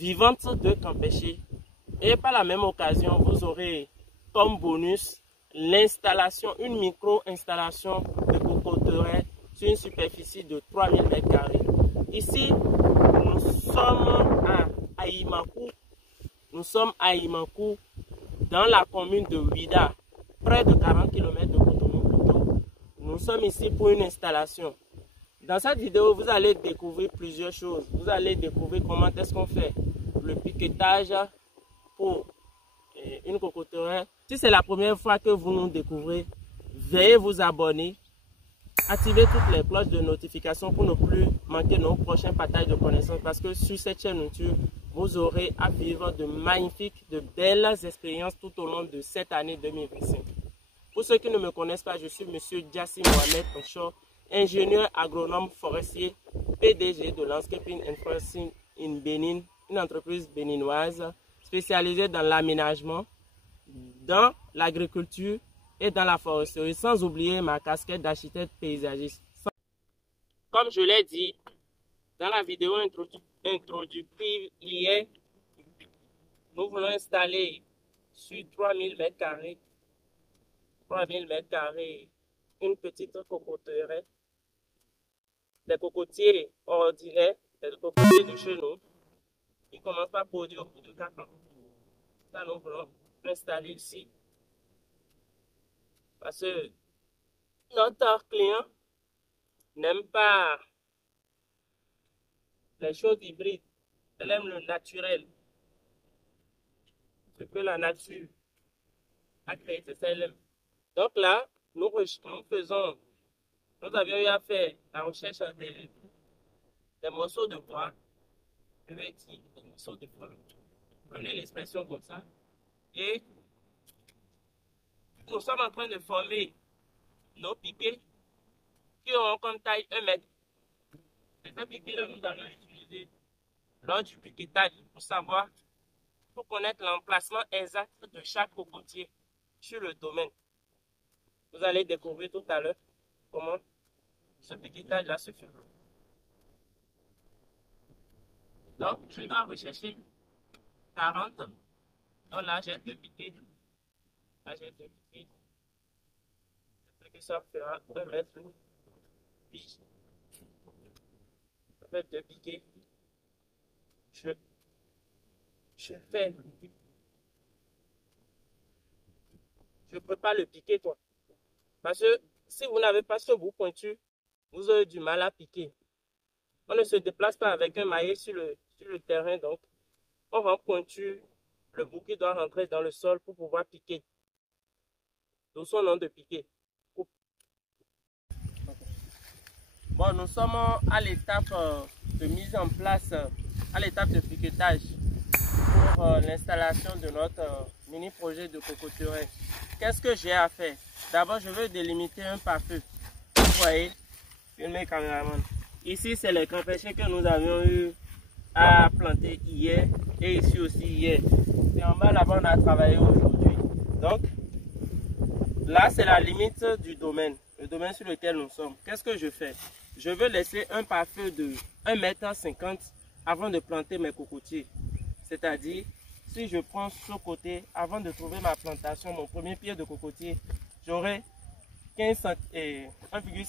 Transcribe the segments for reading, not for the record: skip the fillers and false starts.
vivante de Campéché. Et par la même occasion, vous aurez comme bonus l'installation, une micro-installation de cocoterie sur une superficie de 3000 m². Ici, nous sommes à Aïmakou. Nous sommes à Aïmakou, dans la commune de Ouida, près de 40 km de Cotonou. Nous sommes ici pour une installation. Dans cette vidéo, vous allez découvrir plusieurs choses. Vous allez découvrir comment est-ce qu'on fait le piquetage pour une cocoterie. Si c'est la première fois que vous nous découvrez, veuillez vous abonner, activer toutes les cloches de notification pour ne plus manquer nos prochains partages de connaissances, parce que sur cette chaîne YouTube, vous aurez à vivre de magnifiques, de belles expériences tout au long de cette année 2025. Pour ceux qui ne me connaissent pas, je suis Monsieur Djassi Mohamed Onchor, ingénieur agronome forestier, PDG de Landscaping and Forestry in Benin, une entreprise béninoise spécialisée dans l'aménagement, dans l'agriculture et dans la foresterie, sans oublier ma casquette d'architecte paysagiste. Comme je l'ai dit dans la vidéo introductive hier, nous voulons installer sur 3000 m², une petite cocoterie, des cocotiers ordinaires, des cocotiers de chez nous, qui commencent à produire au bout de 4 ans. Ça, nous voulons installer ici. Parce que notre client n'aime pas les choses hybrides. Elle aime le naturel. Ce que la nature a créé, c'est ça qu'elle aime. Donc là, nous avions eu à faire la recherche des morceaux de bois, des morceaux de bois. Prenez l'expression comme ça. Et nous sommes en train de former nos piquets qui auront comme taille 1 mètre. C'est un piquet que nous allons utiliser lors du piquetage pour connaître l'emplacement exact de chaque cocotier sur le domaine. Vous allez découvrir tout à l'heure comment ce piquetage-là se fait. Donc, je dois rechercher 40. Donc là, j'ai 2 piquets. Là, j'ai 2 piquets. J'espère que ça fera 1 mètre. Puis, avec 2 piquets, je fais. Je prépare le piquet, quoi. Parce que si vous n'avez pas ce bout pointu, vous aurez du mal à piquer. On ne se déplace pas avec un maillet sur le terrain, donc on rend pointu le bout qui doit rentrer dans le sol pour pouvoir piquer. D'où son nom de piquet. Bon, nous sommes à l'étape de mise en place, à l'étape de piquetage pour l'installation de notre mini projet de cocoterie. Qu'est-ce que j'ai à faire? D'abord, je veux délimiter un pare-feu. Vous voyez, filmez caméraman. Ici, c'est les campéchés que nous avions eu à planter hier et ici aussi hier. C'est en bas là-bas, on a travaillé aujourd'hui. Donc, là, c'est la limite du domaine, le domaine sur lequel nous sommes. Qu'est-ce que je fais? Je veux laisser un pare-feu de 1,50 m avant de planter mes cocotiers. C'est-à-dire, si je prends ce côté, avant de trouver ma plantation, mon premier pied de cocotier, j'aurai 1,5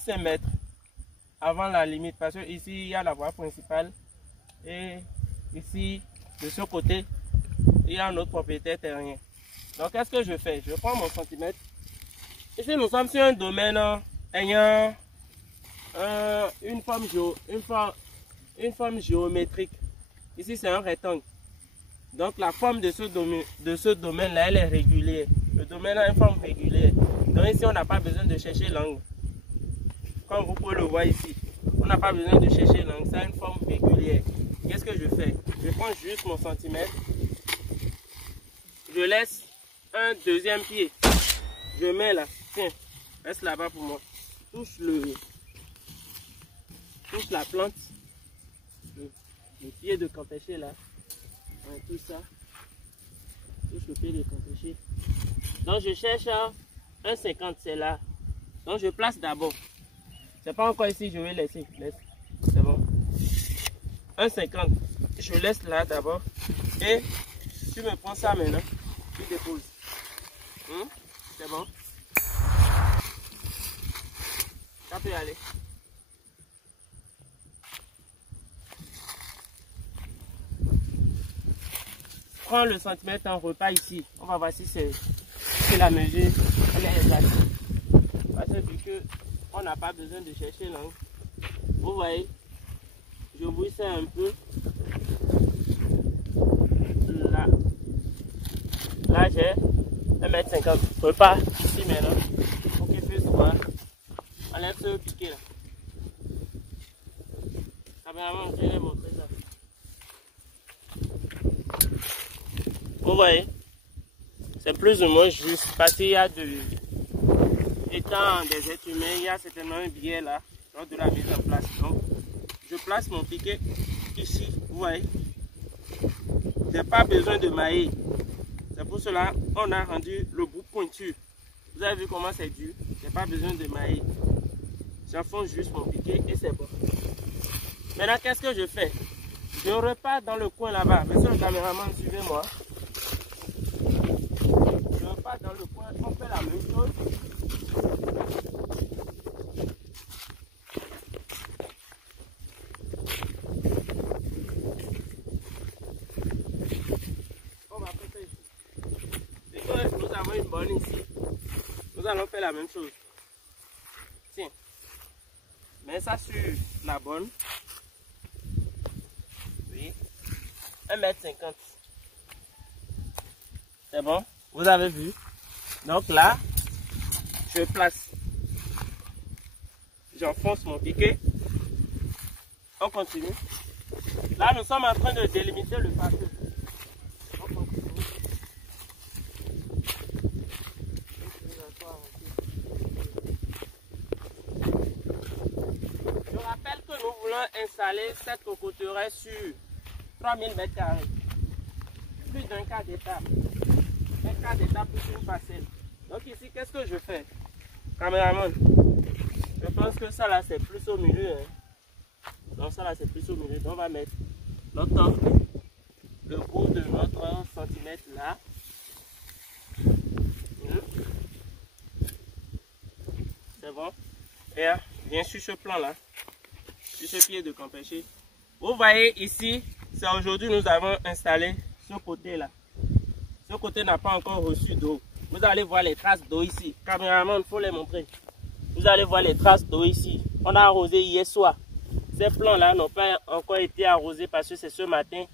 m avant la limite. Parce que ici, il y a la voie principale. Et ici, de ce côté, il y a un autre propriétaire terrien. Donc, qu'est-ce que je fais? Je prends mon centimètre. Ici, nous sommes sur un domaine ayant une forme géométrique. Ici, c'est un rectangle. Donc, la forme de ce domaine-là, elle est régulière. Le domaine a une forme régulière. Donc, ici, on n'a pas besoin de chercher l'angle. Comme vous pouvez le voir ici, on n'a pas besoin de chercher l'angle. Ça a une forme régulière. Qu'est-ce que je fais? Je prends juste mon centimètre. Je laisse un deuxième pied. Je mets là. Tiens, reste là-bas pour moi. Touche la plante. Le pied de campéché là. Tout ça. Touche le pied de campéché. Donc je cherche 1,50, c'est là. Donc je place d'abord. C'est pas encore ici, je vais laisser. C'est bon. 1,50. Je laisse là d'abord. Et tu me prends ça maintenant. Tu déposes. C'est bon. Ça peut aller. Prends le centimètre en repas ici. On va voir si c'est la mesure. Elle est exacte. Parce que vu que on n'a pas besoin de chercher là. Vous voyez, je bouille ça un peu. Là. Là j'ai 1,50 m. Repas ici maintenant. Pour qu'il puisse voir. Enlève ce piqué là. Caméraman, je vais montrer ça. Vous voyez, c'est plus ou moins juste parce qu'il y a étant des êtres humains, il y a certainement un biais là lors de la mise en place. Donc, je place mon piquet ici, vous voyez. Je n'ai pas besoin de mailler. C'est pour cela qu'on a rendu le bout pointu. Vous avez vu comment c'est dur. Je n'ai pas besoin de mailler. J'enfonce juste mon piquet et c'est bon. Maintenant, qu'est-ce que je fais? Je repars dans le coin là-bas. Monsieur le caméraman, suivez-moi. Je repars dans le coin, on fait la même chose. On va faire ça ici. Vu que nous avons une bonne ici, nous allons faire la même chose. Tiens, mets ça sur la bonne. Oui, 1,50 m. C'est bon? Vous avez vu? Donc là, je place. J'enfonce mon piquet. On continue. Là, nous sommes en train de délimiter le parfum. On continue. Je rappelle que nous voulons installer cette cocoterie sur 3000 m². Plus d'un quart d'étape. Un quart d'étape pour une parcelle. Donc ici, qu'est-ce que je fais? Caméraman, je pense que ça là c'est plus au milieu. Donc ça là c'est plus au milieu. Donc on va mettre notre le bout de notre centimètre là. C'est bon. Et bien sur ce plan là, sur ce pied de campéché. Vous voyez ici, c'est aujourd'hui nous avons installé ce côté là. Ce côté n'a pas encore reçu d'eau. Vous allez voir les traces d'eau ici. Caméraman, il faut les montrer. Vous allez voir les traces d'eau ici. On a arrosé hier soir. Ces plants là n'ont pas encore été arrosés parce que c'est ce matin.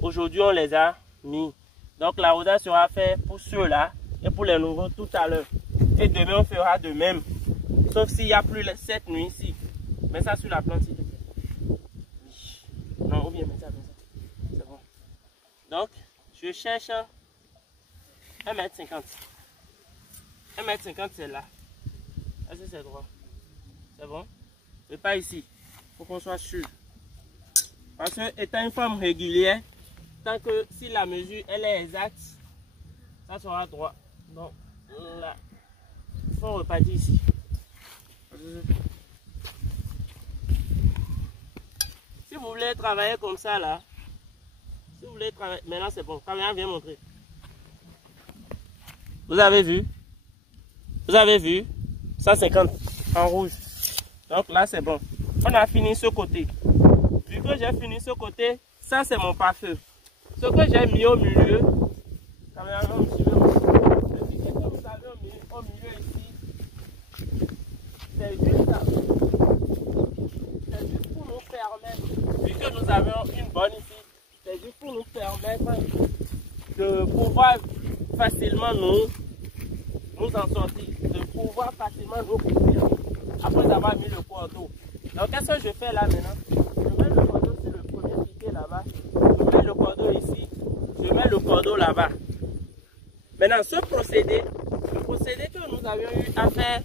Aujourd'hui, on les a mis. Donc l'arrosage sera fait pour ceux-là et pour les nouveaux tout à l'heure. Et demain, on fera de même. Sauf s'il n'y a plus cette nuit ici. Mets ça sur la plante s'il te plaît. Non, ou bien mets ça comme ça. C'est bon. Donc, je cherche 1,50 m. 1,50 m c'est là. Est-ce que c'est droit? C'est bon? C'est pas ici. Il faut qu'on soit sûr. Parce que étant une forme régulière, tant que si la mesure elle est exacte, ça sera droit. Donc là, il faut repartir ici. Si vous voulez travailler comme ça là, si vous voulez travailler, maintenant c'est bon. Caméra vient montrer. Vous avez vu? Vous avez vu? 150 en rouge. Donc là c'est bon. On a fini ce côté. Vu que j'ai fini ce côté, ça c'est mon pare-feu. Ce que j'ai mis au milieu, le piquet que vous avez au milieu ici, c'est juste pour nous permettre, vu que nous avons une bonne ici, c'est juste pour nous permettre de pouvoir facilement nous en sortir, de pouvoir facilement nous couvrir après avoir mis le cordeau. Donc qu'est-ce que je fais là maintenant? Je mets le cordeau sur le premier piquet là-bas, je mets le cordeau ici, je mets le cordeau là-bas. Maintenant ce procédé, le procédé que nous avions eu à faire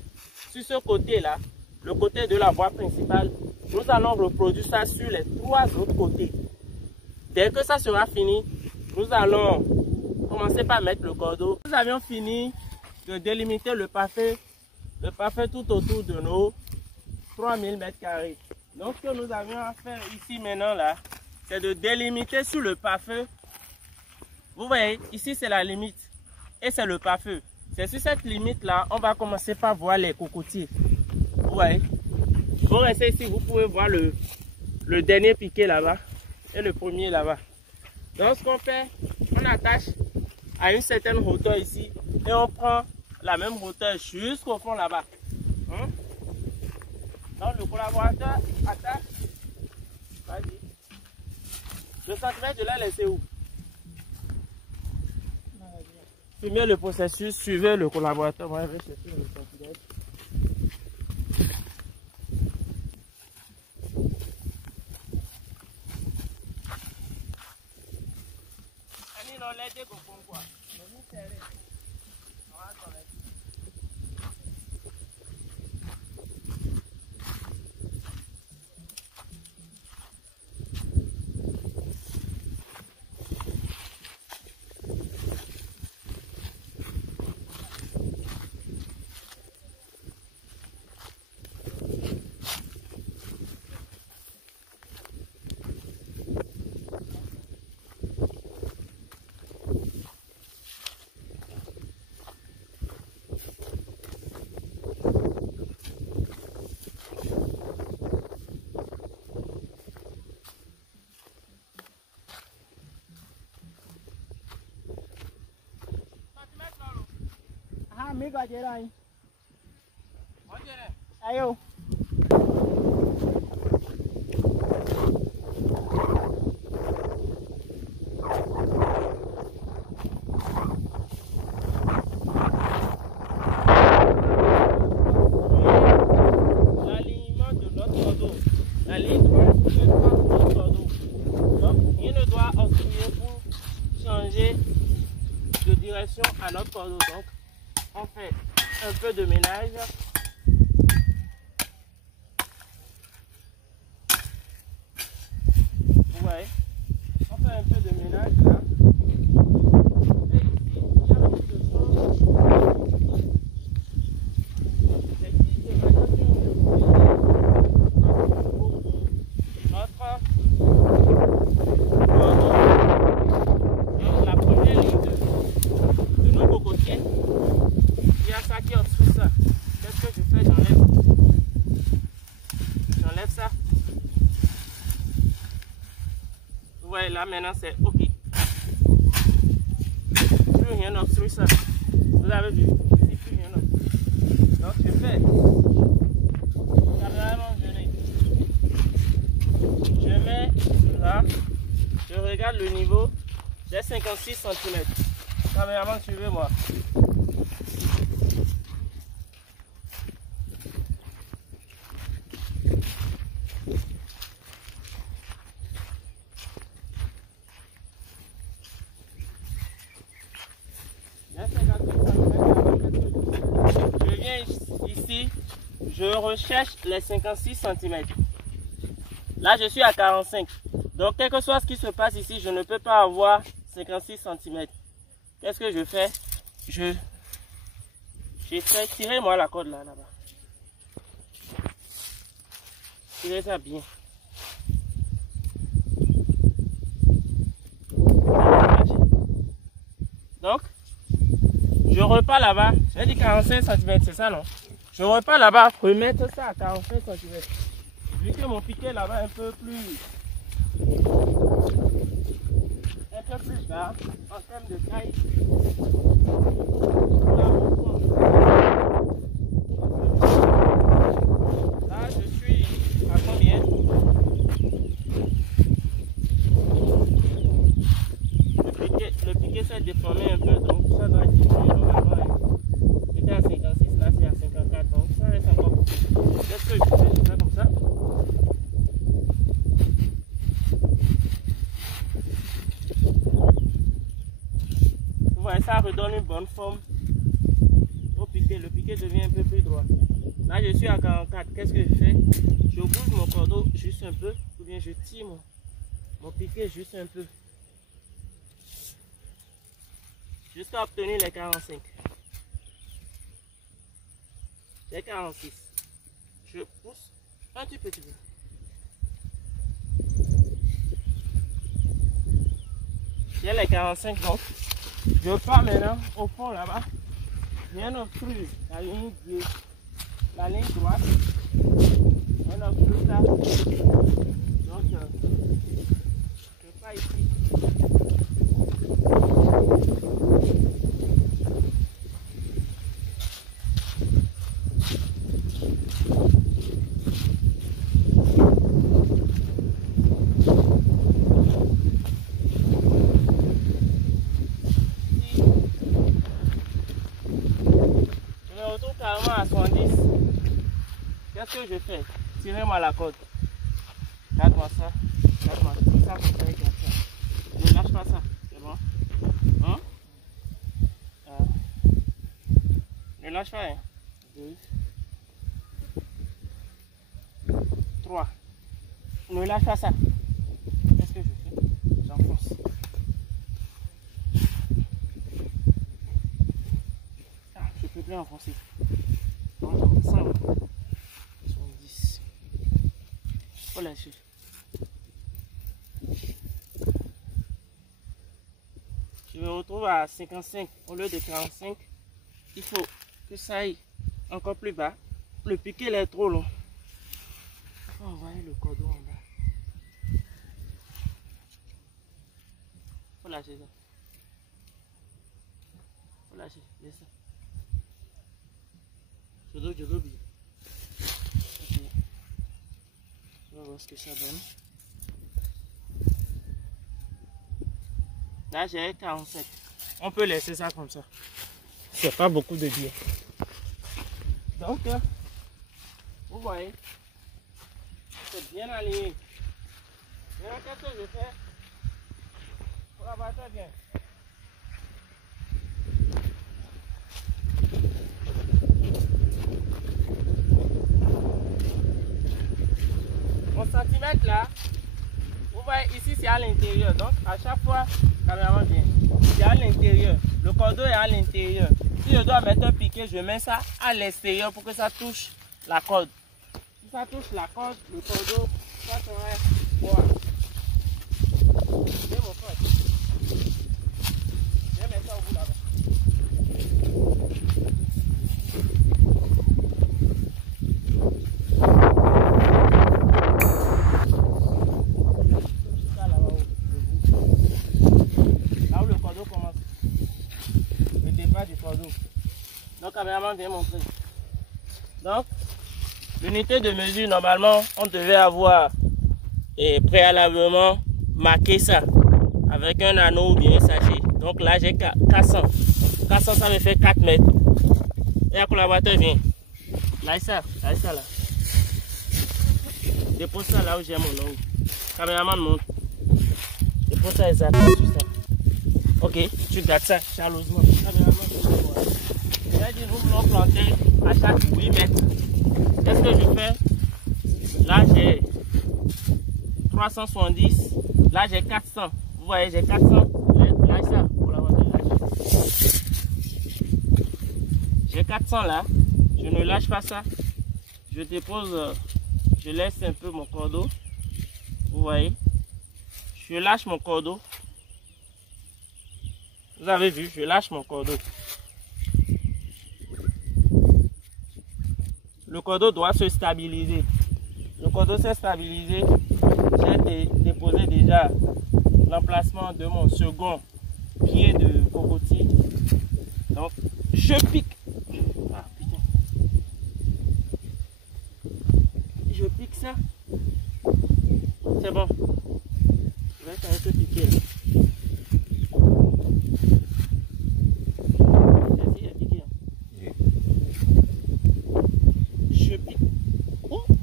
sur ce côté là, le côté de la voie principale, nous allons reproduire ça sur les 3 autres côtés. Dès que ça sera fini, nous allons commencer par mettre le cordeau. Nous avions fini de délimiter le parfait tout autour de nos 3000 m². Donc ce que nous avions à faire ici maintenant là, c'est de délimiter sur le pare-feu. Vous voyez, ici c'est la limite et c'est le pare-feu. C'est sur cette limite-là, on va commencer par voir les cocotiers. Vous voyez, vous restez ici, vous pouvez voir le dernier piqué là-bas et le premier là-bas. Donc ce qu'on fait, on attache à une certaine hauteur ici et on prend la même hauteur jusqu'au fond là-bas. Hein? Donc le collaborateur attache. Vas-y. Le centimètre, je l'ai laissé où? Filmez le processus, suivez le collaborateur. Moi, je vais chercher le centimètre. On l'a dit qu'on quoi. Mais vous serrez. On va s'en mettre. Amigo, ayer ahí. Ayo. L'alignement de notre cordeau. La ligne droite de notre cordeau. Donc, il ne doit obstruer pour changer de direction à notre cordeau. Donc, on fait un peu de ménage. Vous voyez, on fait un peu de ménage là. Et ici, il y a beaucoup de choses. C'est ici de manière que notre la première ligne de nos cocotiers. Il y a ça qui obstrue ça. Qu'est-ce que je fais? J'enlève ça. Vous voyez là maintenant c'est ok. Plus rien n'obstrue ça. Vous avez vu? Ici plus rien n'obstrue. Donc je fais. Carrément je mets là. Je regarde le niveau. J'ai 56 cm. Caméraman, suivez-moi. Je viens ici, je recherche les 56 cm. Là, je suis à 45. Donc, quel que soit ce qui se passe ici, je ne peux pas avoir 56 cm. Qu'est-ce que je fais? J'essaie, tirez-moi la corde là-bas. Tirez ça bien. Donc, je repars là-bas. J'ai dit 45 cm, c'est ça non? Je repars là-bas, remettre ça à 45 cm. Vu que mon piquet là-bas est un peu plus bas en termes de taille. Là, je suis à combien? Le piquet s'est déformé un peu, donc ça doit être normalement. C'était à 56, là c'est à 54, donc ça reste encore beaucoup. Qu'est-ce que je fais? Je fais comme ça. Vous voyez, ça redonne une bonne forme au piquet. Le piquet devient un peu plus droit. Là, je suis à 44. Qu'est-ce que je fais? Je bouge mon cordeau juste un peu, ou bien je tire mon piquet juste un peu. Jusqu'à obtenir les 45. Les 46. Je pousse un petit peu. J'ai les 45 donc. Je pars maintenant au fond là-bas. Je viens obstruer la ligne droite. Je viens obstruer ça. Donc, je pars ici. À 110, qu'est-ce que je fais? Tirez-moi la corde. Garde-moi ça. Garde-moi ça comme ça, regarde ça. Ne lâche pas ça, c'est bon? Hein? Ne lâche pas, hein? 2, 3. Ne lâche pas ça. Qu'est-ce que je fais? J'enfonce. Ah, je ne peux plus enfoncer. 70. Faut lâcher. Je me retrouve à 55 au lieu de 45. Il faut que ça aille encore plus bas. Le piquet est trop long. Il faut envoyer le cordon en bas. Faut lâcher ça. Faut lâcher. Laisse ça. Je dois oublier. Ok. On va voir ce que ça donne. Là, j'ai 47. On peut laisser ça comme ça. C'est pas beaucoup de dire. Donc, vous voyez, c'est bien aligné. Maintenant, qu'est-ce que je fais? Pour la battre bien. Mon centimètre là, vous voyez ici c'est à l'intérieur, donc à chaque fois, caméraman vient, c'est à l'intérieur, le cordon est à l'intérieur. Si je dois mettre un piquet, je mets ça à l'extérieur pour que ça touche la corde. Si ça touche la corde, le cordon, ça serait bon. Viens mon frère, viens mettre ça au bout là-bas. Donc, caméraman vient montrer. Donc, l'unité de mesure, normalement, on devait avoir préalablement marqué ça avec un anneau ou bien un sachet. Donc là, j'ai 400. 400, ça me fait 4 mètres. Et un collaborateur vient. Là, ça là. Dépose ça là où j'ai mon nom. Caméraman monte. Dépose ça exactement sur ça. Ok, tu gardes ça chaleureusement. Caméraman, j'ai dit, vous me plantez à chaque 8 mètres. Qu'est-ce que je fais? Là, j'ai 370. Là, j'ai 400. Vous voyez, j'ai 400. Lâche ça pour la voiture. J'ai 400 là. Je ne lâche pas ça. Je dépose, je laisse un peu mon cordeau. Vous voyez? Je lâche mon cordeau. Vous avez vu, je lâche mon cordeau. Le cordeau doit se stabiliser. Le cordeau s'est stabilisé. J'ai déposé déjà l'emplacement de mon second pied de cocotier. Donc, je pique. Ah, putain. Je pique ça. C'est bon. Je vais faire ce piquer.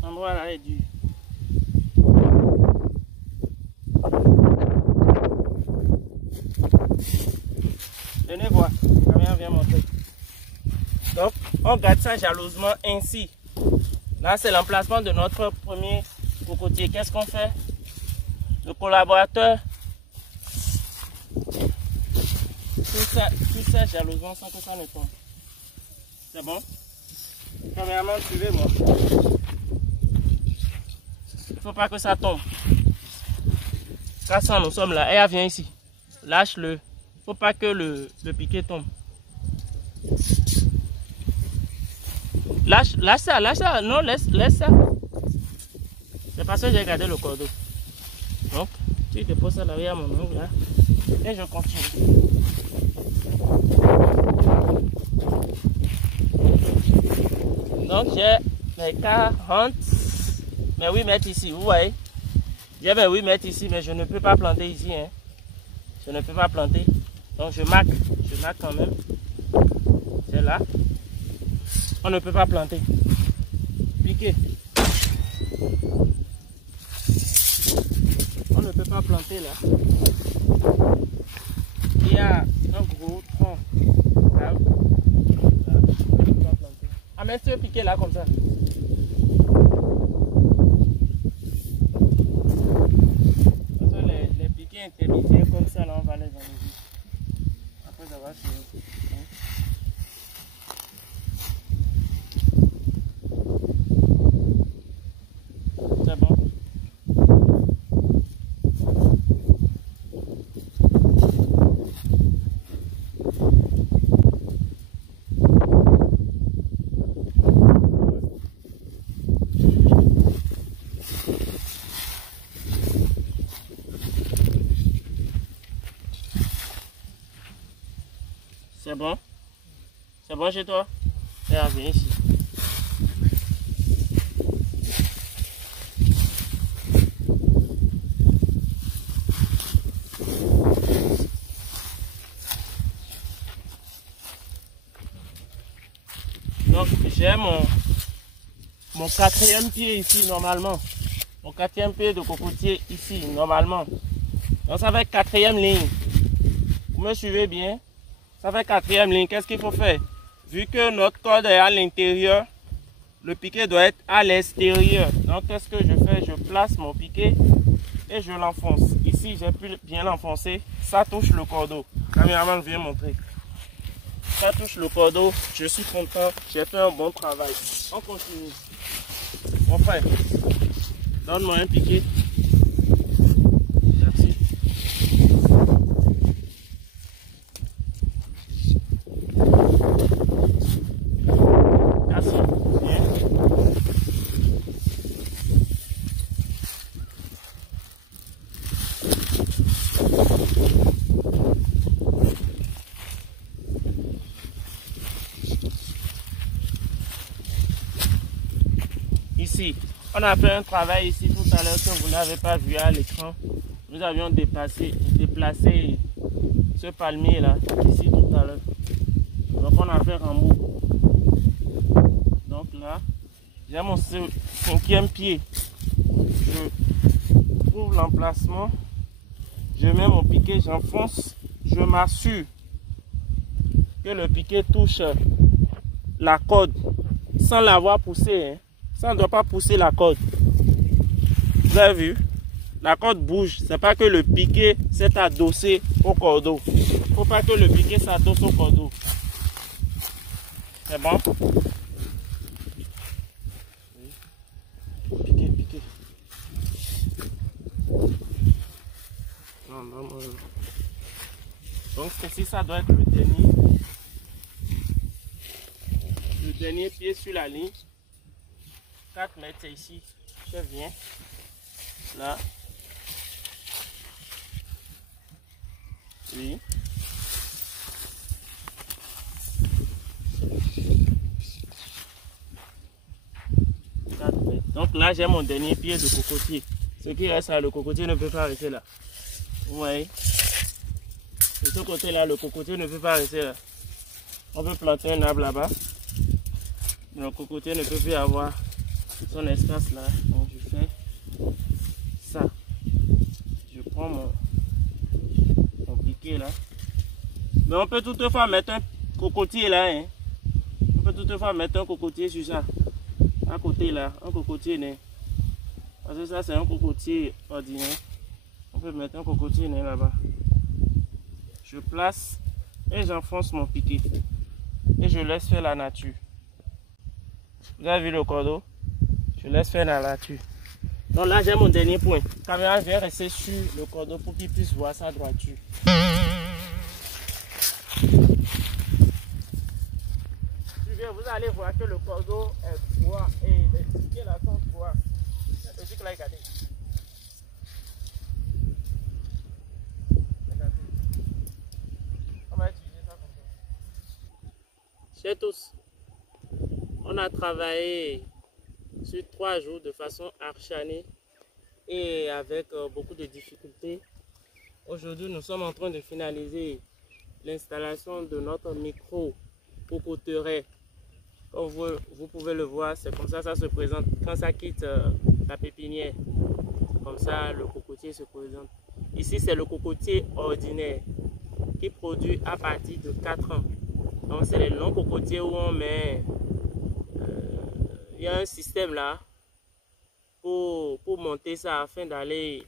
L'endroit là est dur. Venez voir, la caméra vient montrer. Donc, on garde ça jalousement ainsi. Là, c'est l'emplacement de notre premier cocotier. Qu'est-ce qu'on fait? Le collaborateur tout ça jalousement sans que ça ne tombe. C'est bon? Premièrement, suivez-moi. Il ne faut pas que ça tombe. 400, nous sommes là. Et elle vient ici. Lâche-le. Faut pas que le piquet tombe. Lâche ça, lâche ça. Non, laisse ça. C'est parce que j'ai gardé le cordeau. Donc, tu déposes ça là, mon ongle là. Et je continue. Donc, j'ai mes 40. Mais 8 mètres ici, vous voyez. J'ai mes 8 mètres ici, mais je ne peux pas planter ici. Hein. Je ne peux pas planter. Donc, je marque quand même. C'est là. On ne peut pas planter. Piquer. On ne peut pas planter là. Il y a un gros tronc. Là. Là. On ne peut pas planter. Ah, mais tu veux piquer là comme ça. Les piquets intermédiaires comme ça, là, on va les enlever. Après avoir fini. C'est bon. C'est bon? C'est bon chez toi? Viens ici. Donc j'ai mon quatrième pied ici normalement. Mon quatrième pied de cocotier ici normalement. Donc ça fait quatrième ligne. Vous me suivez bien? Ça fait quatrième ligne. Qu'est-ce qu'il faut faire? Vu que notre corde est à l'intérieur, le piquet doit être à l'extérieur. Donc qu'est-ce que je fais? Je place mon piquet et je l'enfonce. Ici j'ai pu bien l'enfoncer. Ça touche le cordeau. Caméraman vient montrer. Ça touche le cordeau. Je suis content. J'ai fait un bon travail. On continue. Mon frère, donne-moi un piquet. Merci. Ici, on a fait un travail ici tout à l'heure que vous n'avez pas vu à l'écran. Nous avions déplacé ce palmier là, ici tout à l'heure. Donc on a fait rembout. Donc là, j'ai mon cinquième pied. Je trouve l'emplacement. Je mets mon piquet, j'enfonce. Je m'assure que le piquet touche la corde sans l'avoir poussé. Hein. Ça ne doit pas pousser la corde. Vous avez vu? La corde bouge. C'est pas que le piquet s'est adossé au cordeau. Il ne faut pas que le piquet s'adosse au cordeau. C'est bon? Piquet, piquet. Non, non, non. Donc ceci, ça doit être le dernier pied sur la ligne. 4 mètres, c'est ici. Je viens. Là. Oui. Donc là, j'ai mon dernier pied de cocotier. Ce qui reste là, le cocotier ne peut pas rester là. Vous voyez? De ce côté-là, le cocotier ne peut pas rester là. On peut planter un arbre là-bas. Mais le cocotier ne peut plus avoir son espace là. Donc je fais ça. Je prends mon piquet là. Mais on peut toutefois mettre un cocotier là. Hein. On peut toutefois mettre un cocotier sur ça. À côté là, un cocotier né. Parce que ça c'est un cocotier ordinaire. On peut mettre un cocotier né là-bas. Je place et j'enfonce mon piquet. Et je laisse faire la nature. Vous avez vu le cordeau? Je laisse faire la nature. Donc là, j'ai mon dernier point. Caméra, je vais rester sur le cordon pour qu'il puisse voir sa droiture. Vous allez voir que le cordon est droit et les tickets là sont droits. Le ticket là, regardez. On va utiliser ça comme ça. Chers tous, on a travaillé sur 3 jours de façon acharnée et avec beaucoup de difficultés. Aujourd'hui, nous sommes en train de finaliser l'installation de notre micro cocoterie. Comme vous pouvez le voir, c'est comme ça se présente quand ça quitte la pépinière. Comme ça, le cocotier se présente. Ici, c'est le cocotier ordinaire qui produit à partir de 4 ans. Donc, c'est les longs cocotiers où on met... Il y a un système là pour monter ça afin d'aller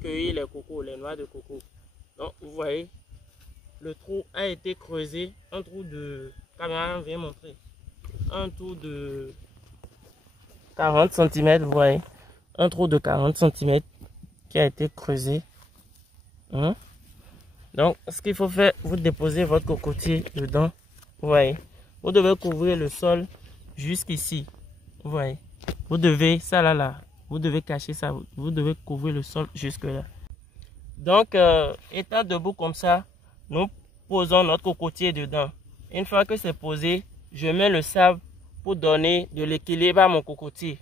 cueillir les cocos, les noix de coco. Donc, vous voyez, le trou a été creusé, un trou de... Caméra vient montrer. Un trou de 40 cm, vous voyez, un trou de 40 cm qui a été creusé. Donc, ce qu'il faut faire, vous déposez votre cocotier dedans, vous voyez. Vous devez couvrir le sol jusqu'ici, vous voyez. Vous devez, ça là, vous devez cacher ça, vous devez couvrir le sol jusque là. Donc, étant debout comme ça, nous posons notre cocotier dedans. Une fois que c'est posé, je mets le sable pour donner de l'équilibre à mon cocotier.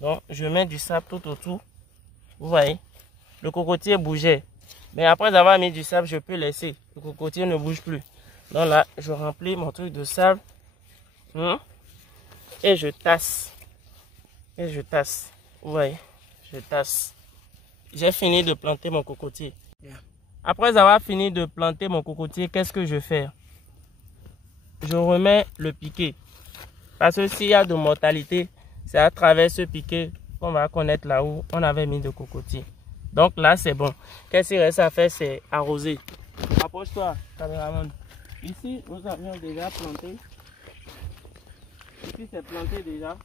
Donc, je mets du sable tout autour. Vous voyez, le cocotier bougeait. Mais après avoir mis du sable, je peux laisser. Le cocotier ne bouge plus. Donc là, je remplis mon truc de sable. Et je tasse. Et je tasse. Vous voyez, je tasse. J'ai fini de planter mon cocotier. Après avoir fini de planter mon cocotier, qu'est-ce que je fais? Je remets le piquet. Parce que s'il y a de mortalité, c'est à travers ce piquet qu'on va connaître là où on avait mis de cocotier. Donc là, c'est bon. Qu'est-ce qu'il reste à faire? C'est arroser. Approche-toi, caméraman. Ici, nous avions déjà planté. Ici, c'est planté déjà.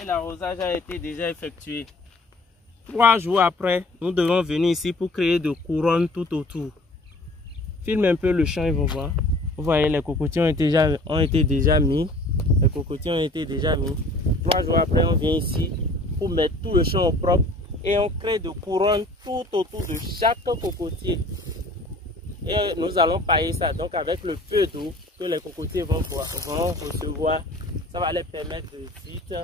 Et l'arrosage a été déjà effectué. 3 jours après, nous devons venir ici pour créer de couronnes tout autour. Filme un peu le champ, ils vont voir. Vous voyez, les cocotiers ont été déjà mis. Les cocotiers ont été déjà mis. 3 jours après, on vient ici pour mettre tout le champ au propre. Et on crée de couronnes tout autour de chaque cocotier. Et nous allons pailler ça. Donc avec le peu d'eau que les cocotiers vont recevoir, ça va les permettre de vite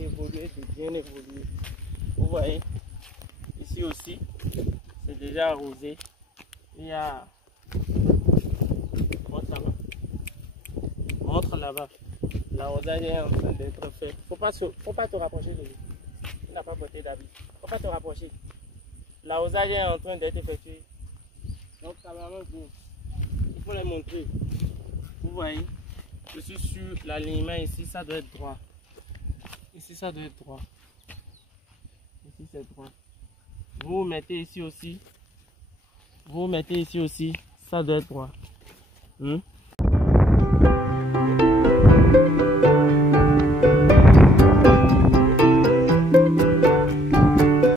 évoluer, de bien évoluer. Vous voyez, ici aussi, c'est déjà arrosé. Il y a... Montre là-bas. L'arrosage est en train d'être fait. Faut pas te rapprocher de lui. Il n'a pas porté d'habit. Faut pas te rapprocher. L'arrosage est en train d'être effectué. Donc, caméraman, il faut les montrer. Vous voyez, je suis sur l'alignement ici, ça doit être droit. Ici, ça doit être droit. Ici, c'est droit. Vous mettez ici aussi. Vous mettez ici aussi, ça doit être droit.